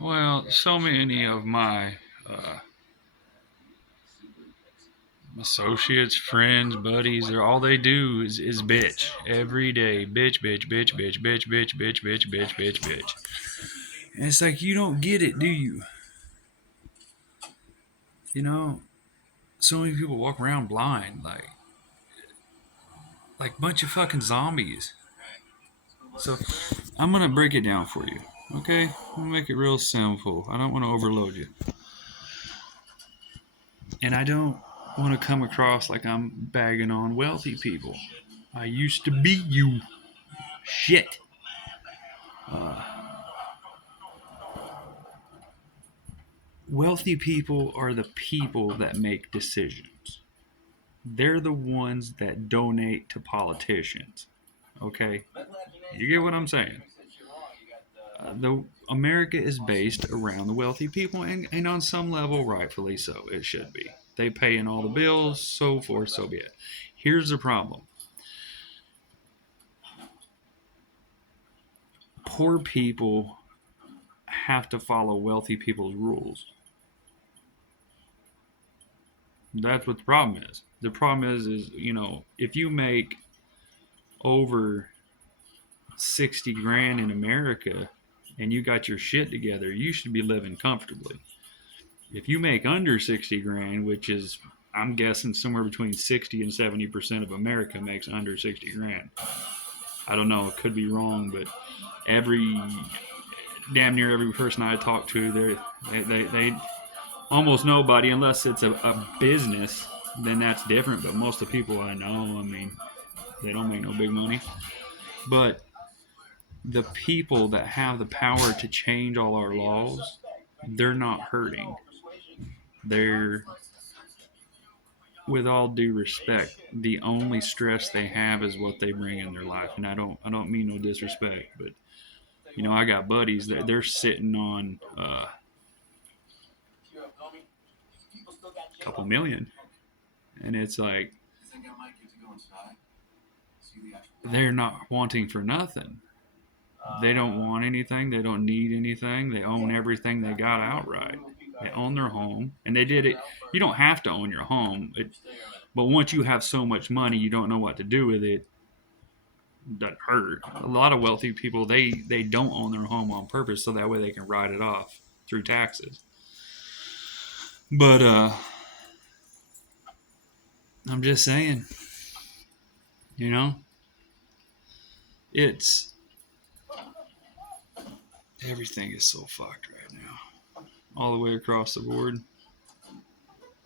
Well, so many of my uh, associates, friends, buddies, they're all they do is bitch every day. Bitch, bitch, bitch, bitch, bitch, bitch, bitch, bitch, bitch, bitch, bitch. And it's like you don't get it, do you? You know, so many people walk around blind, like bunch of fucking zombies. So I'm gonna break it down for you. Okay? I'm gonna make it real simple. I don't want to overload you. And I don't want to come across like I'm bagging on wealthy people. I used to be you. Shit. Uh, Wealthy people are the people that make decisions. They're the ones that donate to politicians. Okay? You get what I'm saying? The America is based around the wealthy people, and on some level, rightfully so. It should be. They pay in all the bills, so forth, so be it. Here's the problem: poor people have to follow wealthy people's rules. That's what the problem is. The problem is if you make over 60 grand in America and you got your shit together, you should be living comfortably. If you make under 60 grand, which is, I'm guessing somewhere between 60 and 70% of America makes under 60 grand. I don't know, it could be wrong, but every damn near every person I talk to, they almost nobody, unless it's a business, then that's different. But most of the people I know, I mean, they don't make no big money. But the people that have the power to change all our laws, they're not hurting. They're, with all due respect, the only stress they have is what they bring in their life. And I don't mean no disrespect, but I got buddies that they're sitting on a couple million, and it's like they're not wanting for nothing. They don't want anything. They don't need anything. They own everything they got outright. They own their home, and they did it. You don't have to own your home, but once you have so much money, you don't know what to do with it. Doesn't hurt. A lot of wealthy people, they don't own their home on purpose, so that way they can write it off through taxes. But I'm just saying, you know, it's everything is so fucked right now, all the way across the board.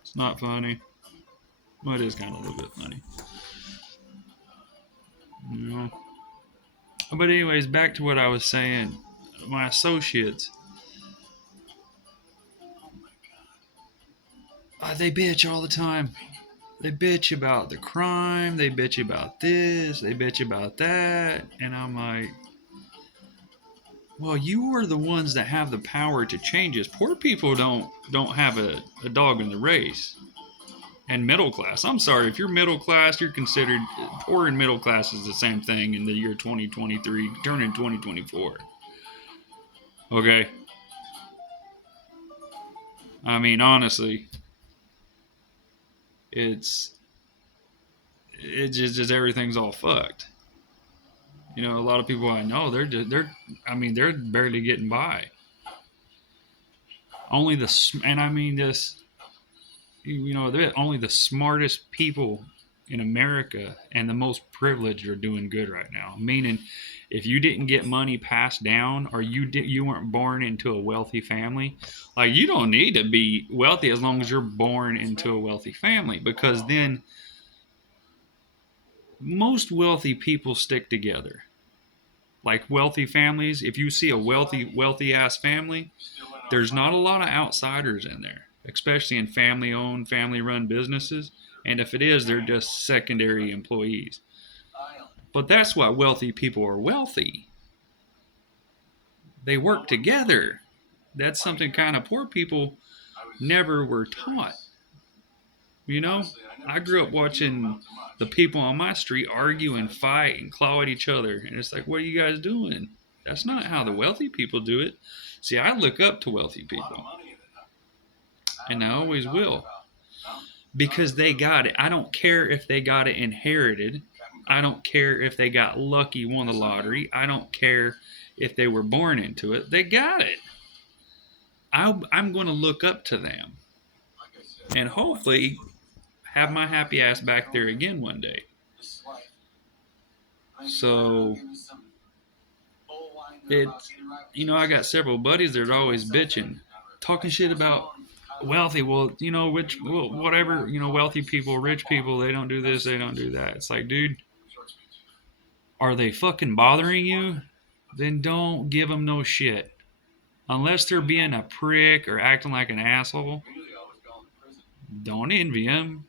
It's not funny. Well, it is kind of a little bit funny, you know. But anyways, back to what I was saying. My associates, they bitch all the time. They bitch about the crime. They bitch about this. They bitch about that. And I'm like, well, you are the ones that have the power to change this. Poor people don't have a dog in the race. And middle class. I'm sorry, if you're middle class, you're considered poor, and middle class is the same thing in the year 2023, turning 2024. Okay? I mean, honestly, it's just everything's all fucked. A lot of people I know, they're barely getting by. Only and I mean this, only the smartest people in America and the most privileged are doing good right now. Meaning, if you didn't get money passed down, or you weren't born into a wealthy family, like, you don't need to be wealthy as long as you're born into a wealthy family, because then most wealthy people stick together. Like, wealthy families, if you see a wealthy ass family, there's not a lot of outsiders in there, especially in family owned, family run businesses. And if it is, they're just secondary employees. But that's why wealthy people are wealthy. They work together. That's something kind of poor people never were taught. You know, I grew up watching the people on my street argue and fight and claw at each other. And it's like, what are you guys doing? That's not how the wealthy people do it. See, I look up to wealthy people, and I always will, because they got it. I don't care if they got it inherited. I don't care if they got lucky, won the lottery. I don't care if they were born into it. They got it. I'm going to look up to them and hopefully have my happy ass back there again one day. So it's, I got several buddies that are always bitching, talking shit about wealthy. Well, whatever, wealthy people, rich people, they don't do this, they don't do that. It's like, dude, are they fucking bothering you? Then don't give them no shit. Unless they're being a prick or acting like an asshole, don't envy them.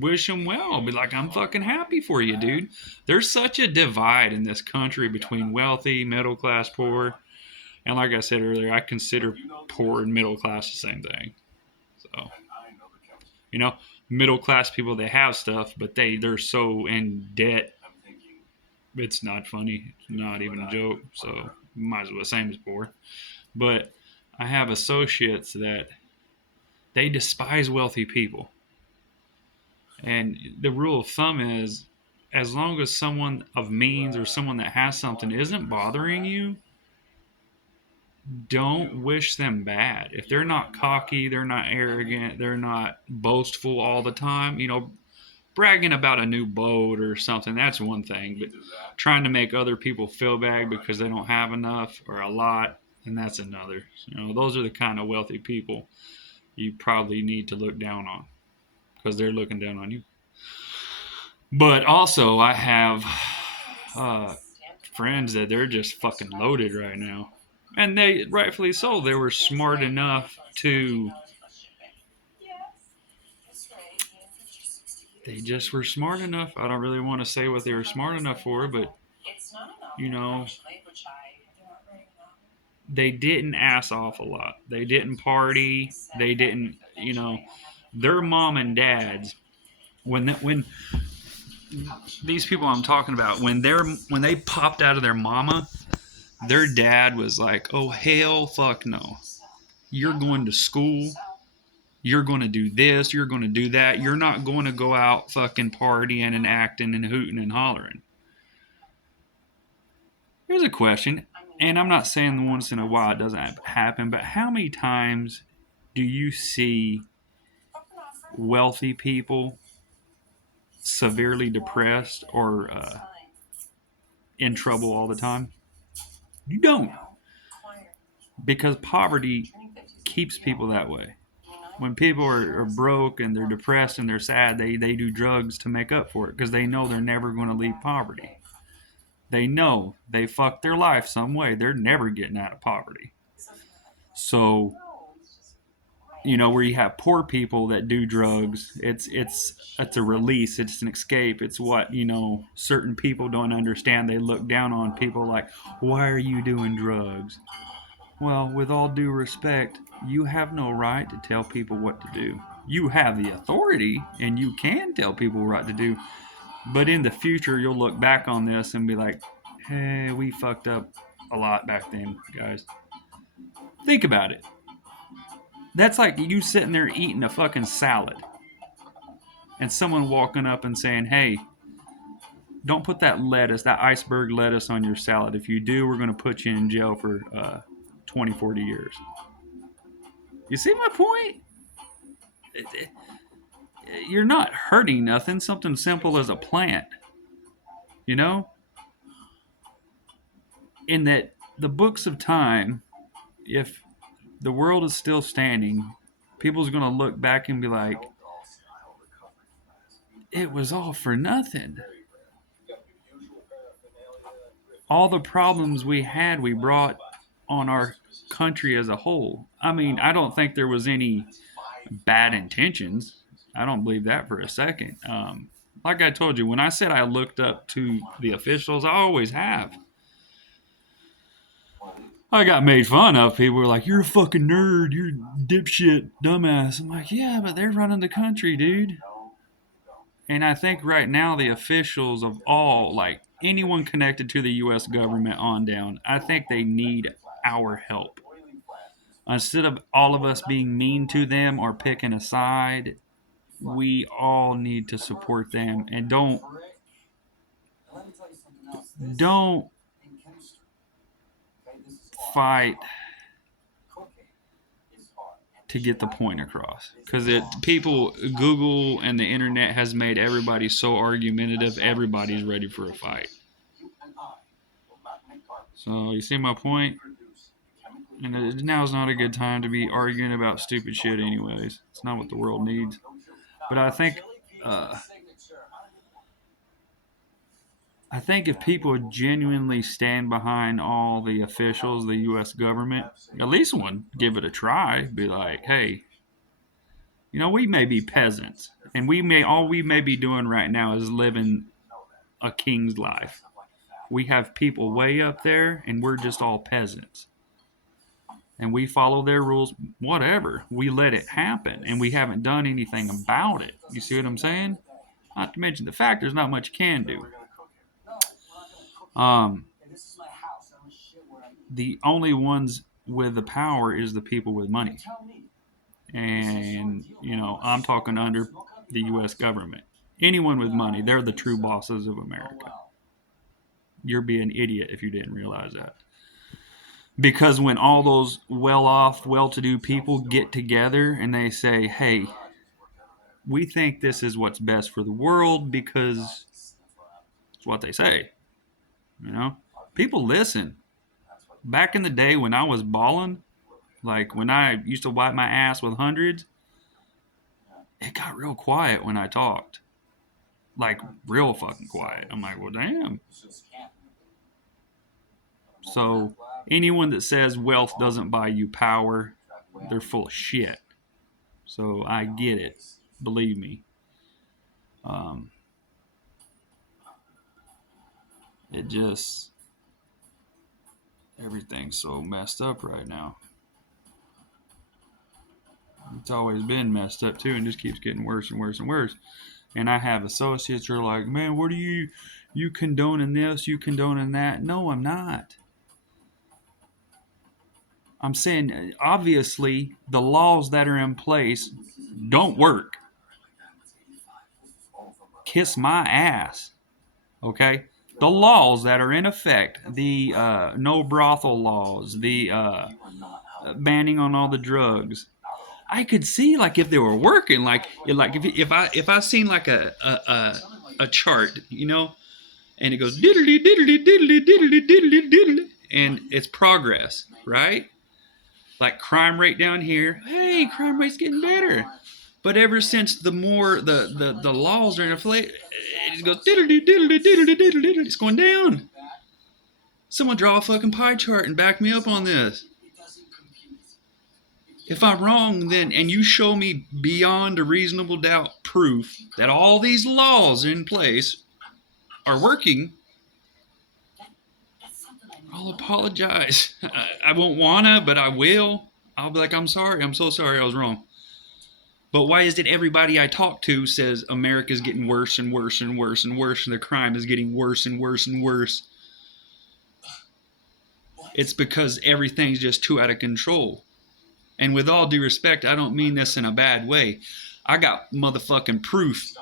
Wish them well. Be like, I'm fucking happy for you, dude. There's such a divide in this country between wealthy, middle class, poor. And like I said earlier, I consider poor and middle class the same thing. So, middle class people, they have stuff, but they're so in debt. It's not funny. It's not even a joke. So, might as well same as poor. But I have associates that they despise wealthy people. And the rule of thumb is, as long as someone of means or someone that has something isn't bothering you, don't wish them bad. If they're not cocky, they're not arrogant, they're not boastful all the time, bragging about a new boat or something, that's one thing. But trying to make other people feel bad because they don't have enough or a lot, and that's another. Those are the kind of wealthy people you probably need to look down on, because they're looking down on you. But also, I have friends that they're just fucking loaded right now. And they, rightfully so, they were smart enough to... They just were smart enough. I don't really want to say what they were smart enough for, but, they didn't ass off a lot. They didn't party. They didn't, their mom and dads, when these people I'm talking about, when they popped out of their mama, their dad was like, oh, hell fuck no. You're going to school. You're going to do this. You're going to do that. You're not going to go out fucking partying and acting and hooting and hollering. Here's a question, and I'm not saying the once in a while it doesn't happen, but how many times do you see wealthy people severely depressed or in trouble all the time? You don't. Because poverty keeps people that way. When people are broke and they're depressed and they're sad, they do drugs to make up for it, because they know they're never going to leave poverty. They know they fucked their life some way. They're never getting out of poverty. So, where you have poor people that do drugs, it's a release. It's an escape. It's what, certain people don't understand. They look down on people like, why are you doing drugs? Well, with all due respect, you have no right to tell people what to do. You have the authority, and you can tell people what to do. But in the future, you'll look back on this and be like, hey, we fucked up a lot back then, guys. Think about it. That's like you sitting there eating a fucking salad and someone walking up and saying, hey, don't put that iceberg lettuce on your salad. If you do, we're going to put you in jail for 20, 40 years. You see my point? You're not hurting nothing. Something simple as a plant. In that the books of time, if the world is still standing, people's going to look back and be like, it was all for nothing. All the problems we had, we brought on our country as a whole. I mean, I don't think there was any bad intentions. I don't believe that for a second. Like I told you, when I said I looked up to the officials, I always have. I got made fun of. People were like, you're a fucking nerd. You're a dipshit, dumbass. I'm like, yeah, but they're running the country, dude. And I think right now the officials of all, like anyone connected to the U.S. government on down, I think they need our help. Instead of all of us being mean to them or picking a side, we all need to support them and don't fight to get the point across, because Google and the internet has made everybody so argumentative. Everybody's ready for a fight. So you see my point? And now's not a good time to be arguing about stupid shit anyways. It's not what the world needs. But I think if people genuinely stand behind all the officials, the U.S. government, at least one, give it a try. Be like, hey, we may be peasants, and all we may be doing right now is living a king's life. We have people way up there, and we're just all peasants. And we follow their rules, whatever. We let it happen, and we haven't done anything about it. You see what I'm saying? Not to mention the fact there's not much you can do. The only ones with the power is the people with money. And, I'm talking under the U.S. government. Anyone with money, they're the true bosses of America. You're being an idiot if you didn't realize that. Because when all those well-off, well-to-do people get together and they say, hey, we think this is what's best for the world because it's what they say. People listen. Back in the day when I was balling, like when I used to wipe my ass with hundreds, it got real quiet when I talked. Like real fucking quiet. I'm like, well, damn. So anyone that says wealth doesn't buy you power, they're full of shit. So I get it. Believe me. Everything's so messed up right now. It's always been messed up too, and just keeps getting worse and worse and worse. And I have associates who are like, man, what are you condoning this, you condoning that? No, I'm not. I'm saying, obviously, the laws that are in place don't work. Kiss my ass. Okay? The laws that are in effect, the no brothel laws, the banning on all the drugs, I could see like if they were working, like if I seen like a chart, and it goes diddly diddly diddly diddly diddly diddly, and it's progress, right? Like crime rate down here, hey, crime rate's getting better. But ever since the more the laws are in effect, it just goes diddly diddly diddly diddly diddly. It's going down. Someone draw a fucking pie chart and back me up on this. If I'm wrong, then, and you show me beyond a reasonable doubt proof that all these laws in place are working, I'll apologize. I won't wanna, but I will. I'll be like, I'm sorry. I'm so sorry I was wrong. But why is it everybody I talk to says America's getting worse and worse and worse and worse, and the crime is getting worse and worse and worse? It's because everything's just too out of control. And with all due respect, I don't mean this in a bad way. I got motherfucking proof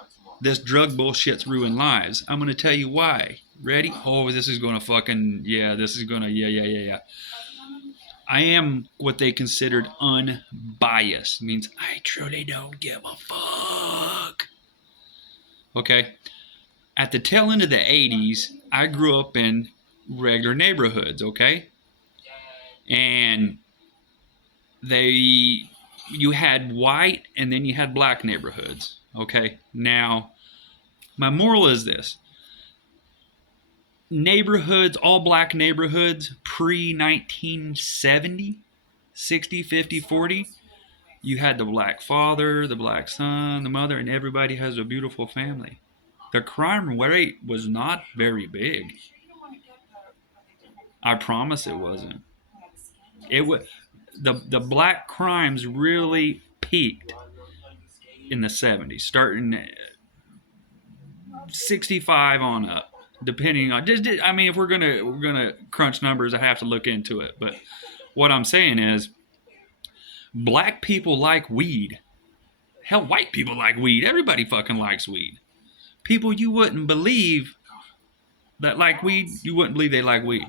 this drug bullshit's ruined lives. I'm going to tell you why. Ready? Oh, this is going to fucking, yeah. I am what they considered unbiased. Means I truly don't give a fuck. Okay? At the tail end of the 80s, I grew up in regular neighborhoods, okay? And you had white and then you had black neighborhoods, okay? Now, my moral is this. Neighborhoods, all black neighborhoods, pre-1970, 60, 50, 40, you had the black father, the black son, the mother, and everybody has a beautiful family. The crime rate was not very big. I promise it wasn't. It was... The black crimes really peaked in the 70s, starting 65 on up. depending on I mean, if we're gonna crunch numbers, I have to look into it. But what I'm saying is, black people like weed. Hell, white people like weed. Everybody fucking likes weed. People you wouldn't believe that like weed, you wouldn't believe they like weed.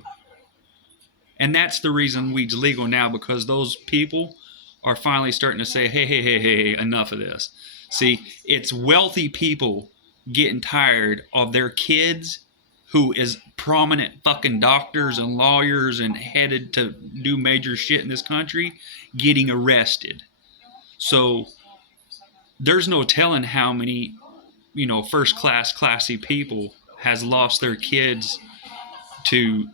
And that's the reason weed's legal now, because those people are finally starting to say, hey, hey, hey, hey, enough of this. See, it's wealthy people getting tired of their kids, who is prominent fucking doctors and lawyers and headed to do major shit in this country, getting arrested. So there's no telling how many, first class, classy people has lost their kids to,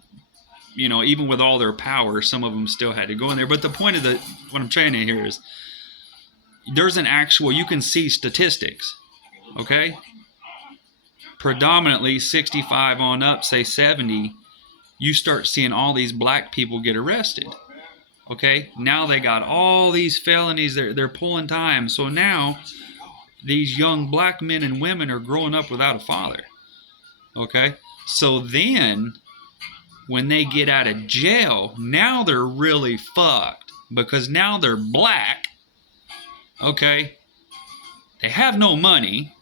even with all their power, some of them still had to go in there. But the point of what I'm trying to hear is, there's an actual, you can see statistics, okay? Predominantly 65 on up, say 70, you start seeing all these black people get arrested. Okay, now they got all these felonies, they're pulling time. So now these young black men and women are growing up without a father. Okay, so then when they get out of jail, now they're really fucked, because now they're black. Okay, they have no money.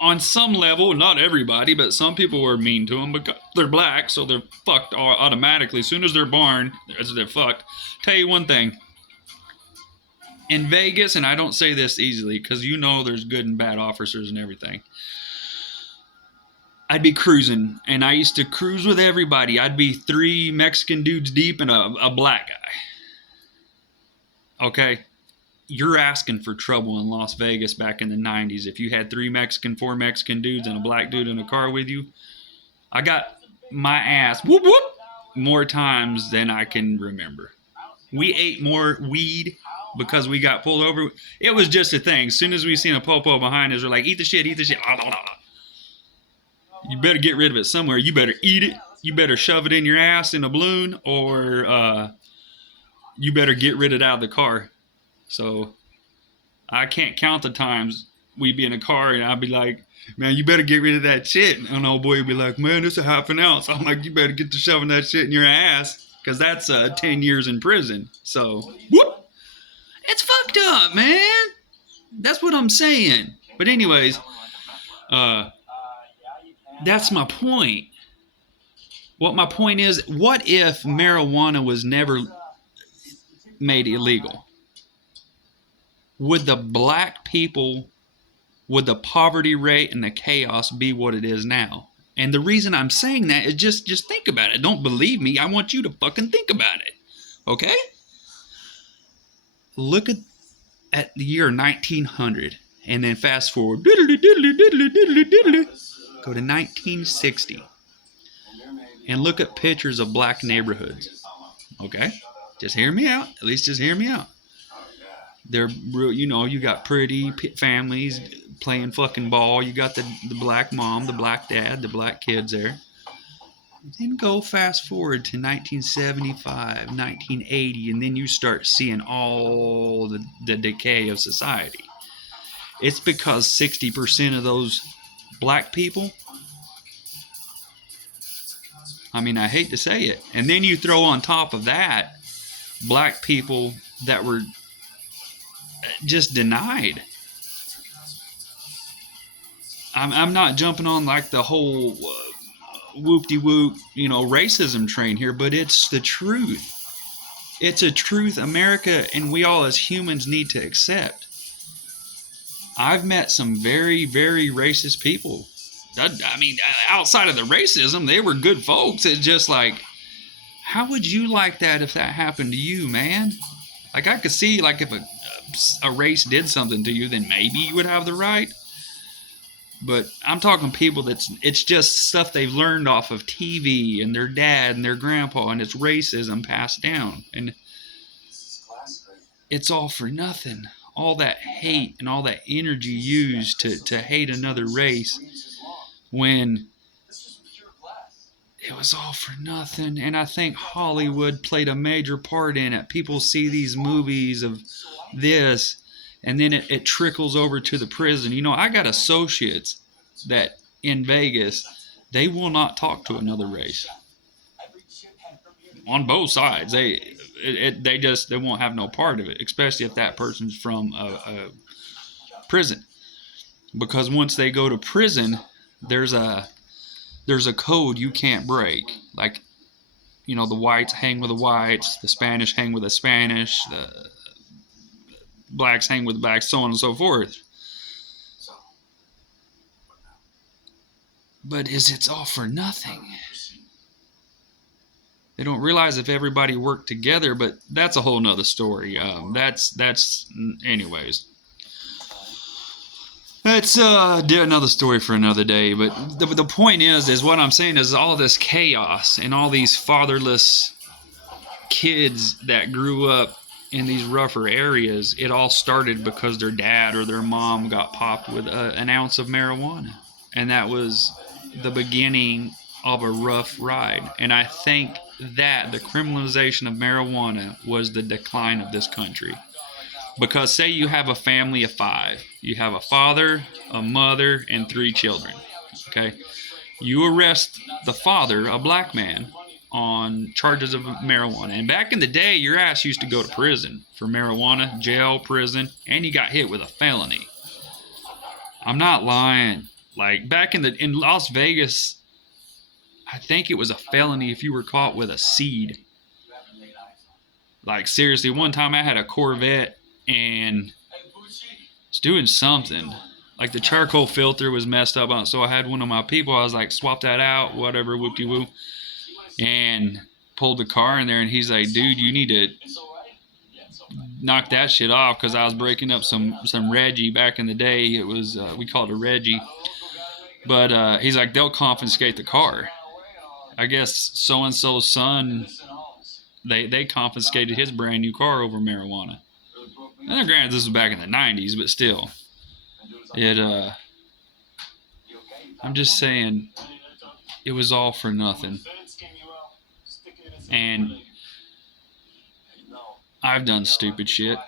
On some level, not everybody, but some people were mean to them because they're black, so they're fucked automatically. As soon as they're born, they're fucked. Tell you one thing. In Vegas, and I don't say this easily, because there's good and bad officers and everything. I'd be cruising, and I used to cruise with everybody. I'd be 3 Mexican dudes deep and a black guy. Okay? You're asking for trouble in Las Vegas back in the 90s. If you had 4 Mexican dudes and a black dude in a car with you, I got my ass whoop whoop more times than I can remember. We ate more weed because we got pulled over. It was just a thing. As soon as we seen a popo behind us, we're like, eat the shit, eat the shit. You better get rid of it somewhere. You better eat it. You better shove it in your ass in a balloon, or you better get rid of it out of the car. So I can't count the times we'd be in a car and I'd be like, man, you better get rid of that shit. And old boy would be like, man, it's a half an ounce. I'm like, you better get to shoving that shit in your ass, because that's 10 years in prison. So, whoop. It's fucked up, man. That's what I'm saying. But anyways, that's my point. What my point is, what if marijuana was never made illegal? Would the black people, would the poverty rate and the chaos be what it is now? And the reason I'm saying that is just think about it. Don't believe me. I want you to fucking think about it. Okay? Look at the year 1900 and then fast forward. Go to 1960 and look at pictures of black neighborhoods. Okay? Just hear me out. At least just hear me out. They're real, you got pretty families playing fucking ball. You got the black mom, the black dad, the black kids there. Then go fast forward to 1975, 1980, and then you start seeing all the decay of society. It's because 60% of those black people, I mean, I hate to say it, and then you throw on top of that black people that were just denied. I'm not jumping on like the whole whoop-de-whoop, racism train here, but it's the truth. It's a truth America and we all as humans need to accept. I've met some very, very racist people. I mean, outside of the racism, they were good folks. It's just like, how would you like that if that happened to you, man? Like, I could see, like, if a race did something to you, then maybe you would have the right. But I'm talking people it's just stuff they've learned off of TV and their dad and their grandpa, and it's racism passed down. And it's all for nothing. All that hate and all that energy used to hate another race, when it was all for nothing. And I think Hollywood played a major part in it. People see these movies of this, and then it trickles over to the prison. I got associates that in Vegas, they will not talk to another race on both sides. They won't have no part of it, especially if that person's from a prison. Because once they go to prison, there's a code you can't break. Like, you know, the whites hang with the whites, the Spanish hang with the Spanish, the blacks hang with the blacks, so on and so forth. But it's all for nothing. They don't realize if everybody worked together, but that's a whole nother story. Anyways. That's another story for another day. But the point is what I'm saying is all this chaos and all these fatherless kids that grew up in these rougher areas, it all started because their dad or their mom got popped with an ounce of marijuana. And that was the beginning of a rough ride. And I think that the criminalization of marijuana was the decline of this country. Because say you have a family of 5. You have a father, a mother, and 3 children. Okay? You arrest the father, a black man, on charges of marijuana. And back in the day, your ass used to go to prison for marijuana, jail, prison, and you got hit with a felony. I'm not lying. Like back in Las Vegas, I think it was a felony if you were caught with a seed. Like seriously, one time I had a Corvette and it's doing something. Like the charcoal filter was messed up on it, so I had one of my people, I was like, swap that out, whatever, whoop-de-woo. And pulled the car in there, and he's like, dude, you need to knock that shit off, because I was breaking up some Reggie back in the day. It was, we called it a Reggie. But he's like, they'll confiscate the car. I guess so-and-so's son, they confiscated his brand new car over marijuana. And granted, this was back in the 90s, but still. I'm just saying, it was all for nothing. And I've done stupid shit.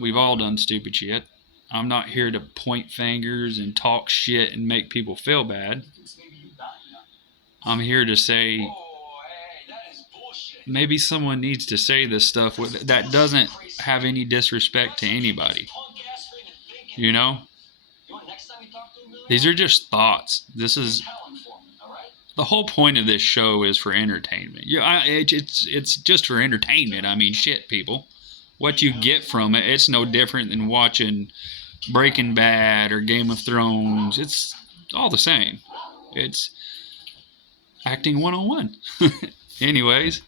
We've all done stupid shit. I'm not here to point fingers and talk shit and make people feel bad. I'm here to say maybe someone needs to say this stuff that doesn't have any disrespect to anybody. You know? These are just thoughts. This is the whole point of this show is for entertainment. It's just for entertainment. I mean, shit, people. What you get from it, it's no different than watching Breaking Bad or Game of Thrones. It's all the same. It's acting 101. Anyways,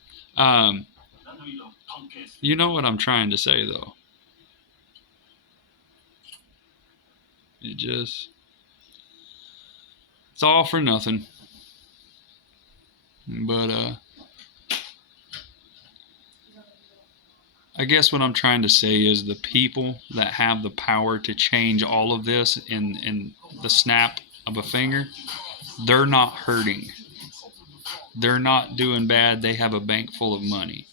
you know what I'm trying to say, though. It's all for nothing. But, I guess what I'm trying to say is the people that have the power to change all of this in the snap of a finger, they're not hurting. They're not doing bad. They have a bank full of money.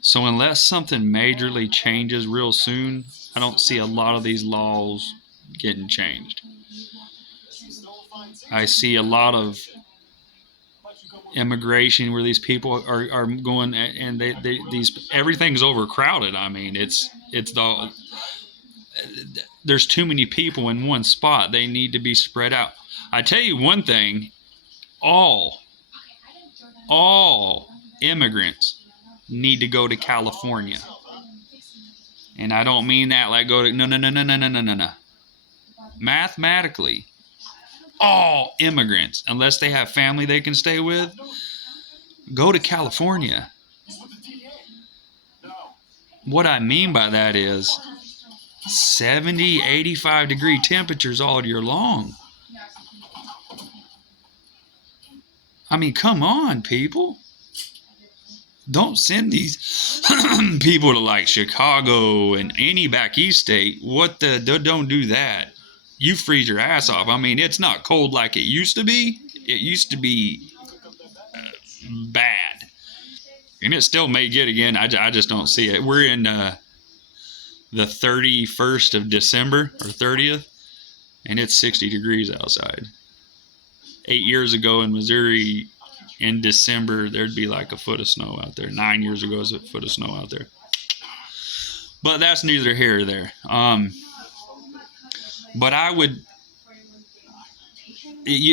So unless something majorly changes real soon, I don't see a lot of these laws getting changed. I see a lot of immigration where these people are going and these everything's overcrowded. I mean, there's too many people in one spot. They need to be spread out. I tell you one thing, all immigrants need to go to California. And I don't mean that like go to no. Mathematically, all immigrants, unless they have family they can stay with, go to California. What I mean by that is 70, 85 degree temperatures all year long. I mean, come on, people. Don't send these people to like Chicago and any back east state. Don't do that. You freeze your ass off. I mean, it's not cold like it used to be. It used to be bad. And it still may get again. I just don't see it. We're in the 31st of December or 30th, and it's 60 degrees outside. 8 years ago in Missouri, in December, there'd be like a foot of snow out there. 9 years ago, was a foot of snow out there. But that's neither here or there. But I would,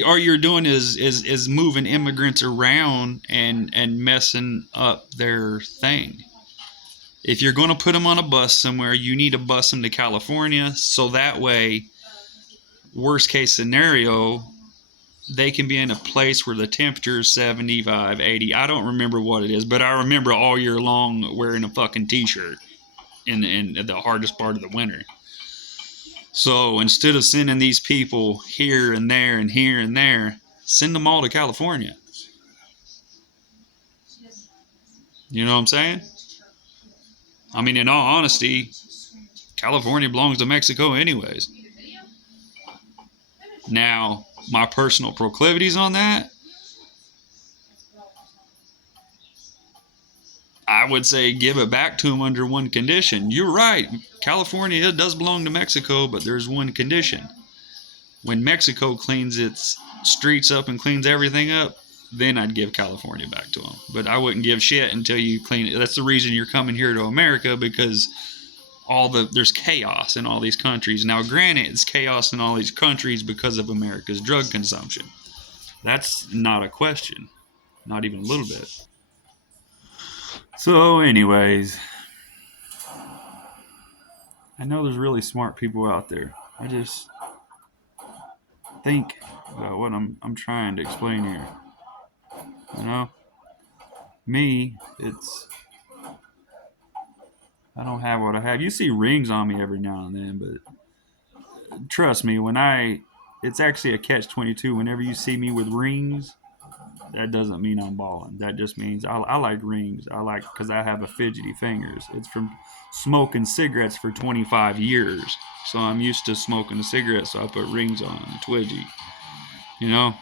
all you're doing is moving immigrants around and messing up their thing. If you're going to put them on a bus somewhere, you need to bus them to California, so that way, worst case scenario, they can be in a place where the temperature is 75, 80. I don't remember what it is, but I remember all year long wearing a fucking t-shirt in the hardest part of the winter. So instead of sending these people here and there and here and there, send them all to California. You know what I'm saying? I mean, in all honesty, California belongs to Mexico anyways. Now, my personal proclivities on that, I would say give it back to them under one condition. You're right. California does belong to Mexico, but there's one condition. When Mexico cleans its streets up and cleans everything up, then I'd give California back to them. But I wouldn't give shit until you clean it. That's the reason you're coming here to America, because there's chaos in all these countries. Now, granted, it's chaos in all these countries because of America's drug consumption. That's not a question. Not even a little bit. So, anyways, I know there's really smart people out there. I just think about what I'm trying to explain here. You know? Me, I don't have what I have. You see rings on me every now and then, but trust me, it's actually a catch-22. Whenever you see me with rings, that doesn't mean I'm balling. That just means I like rings. Because I have a fidgety fingers. It's from smoking cigarettes for 25 years. So I'm used to smoking a cigarette, so I put rings on them, twidgy. You know?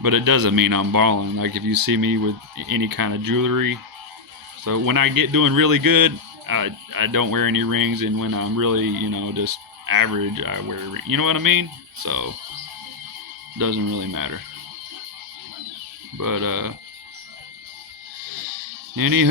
But it doesn't mean I'm balling. Like if you see me with any kind of jewelry. So when I get doing really good, I don't wear any rings. And when I'm really, just average, I wear a ring. You know what I mean? So it doesn't really matter. But anywho.